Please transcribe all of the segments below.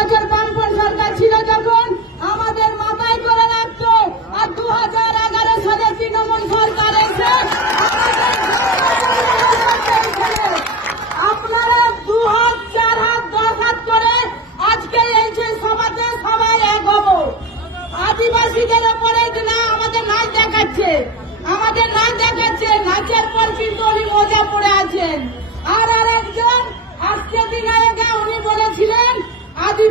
বছর বামপন সরকার ছিল যখন আমাদের মাথায় করে রাখতো। আর দু হাজার এগারো সালে তৃণমূল সরকার এসে আপনারা আজকে এই সবাই এক হব। আদিবাসীদের না আমাদের নাচ দেখাচ্ছে, আমাদের নাচ দেখাচ্ছে, নাচের পর কিন্তু উনি মজা পড়ে আছেন। আর আর একজন আজকে দিন আগে উনি বলেছিলেন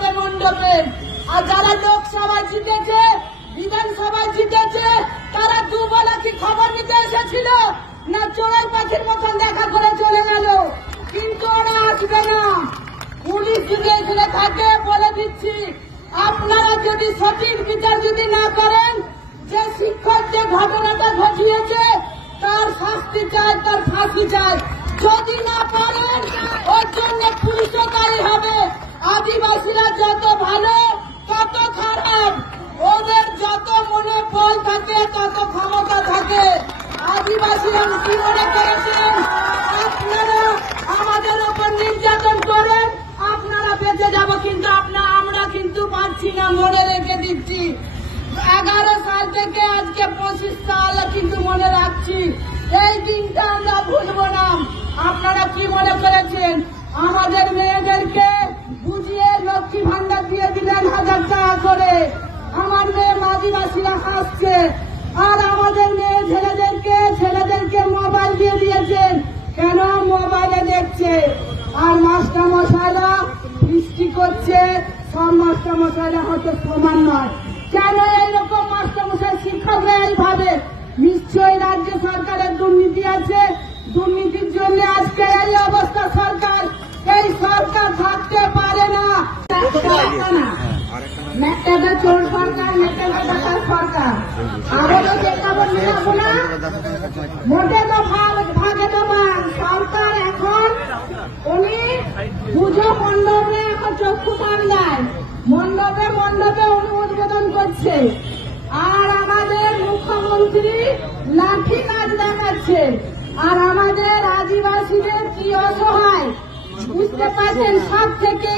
মণ্ডপে মণ্ডপে আর যারা লোকসভা জিতেছে বিধানসভা জিতেছে, তারা দুবেলা কি খবর নিতে এসেছিল? না চোরের পাখির মতন দেখা করে চলে গেল। কিন্তু ওরা আসবে না। পুলিশ যদি এখানে থাকে, বলে দিচ্ছি, আপনারা যদি সঠিক বিচার যদি না করেন, যে শিক্ষক যে ঘটনাটা ঘটিয়েছে, তার শাস্তি চাই, তার ফাঁসি চাই। যদি না পারেন, ওর জন্য পুলিশও দায়ী হবে। থাকে তত ক্ষমতা থাকে আদিবাসীরা কি মনে করেছেন, আপনারা আমাদের উপর নির্যাতন করেন, আপনারা বেঁচে যাব কিন্তু আপনার আমরা কিন্তু পারছি না, মনে রেখে দিচ্ছি। এগারো সাল থেকে আজকে পঁচিশ সাল কিন্তু মনে রাখছি, এই দিনটা আমরা ভুলবো না। আপনারা কি মনে করেছেন আমাদের মেয়েদেরকে বুঝিয়ে লক্ষ্মী ভান্ডার দিয়ে দিলেন হাজার টাকা করে আমার মেয়ে আদিবাসীরা হাসছে আর আমাদের মেয়ে ছেলেদেরকে ছেলেদেরকে মোবাইল দিয়ে দিয়েছেন কেন মোবাইলে দেখছে আর মাস্টার মশাইরা বৃষ্টি করছে সব মশাইরা হয়তো সমান নয় কেন এইরকম মাস্টার মশাই শিক্ষকরা এইভাবে নিশ্চয়ই রাজ্য সরকারের দুর্নীতি আছে দুর্নীতির জন্য আজকে এই অবস্থা সরকার এই সরকার থাকতে পারে না চোর সরকার টাকার সরকার আবারও দেখাবো মেলাবো না মোটে তো ভাগ ভাগে তো ভাগ সরকার এখন উনি পুজো মণ্ডপে এখন চক্ষু দেয় মণ্ডপে মণ্ডপে অনুমোদন করছে। আর আমাদের মুখ্যমন্ত্রী লাঠি কাজ দেখাচ্ছে আর আমাদের আদিবাসীদের কি অসহায় বুঝতে পারছেন সব থেকে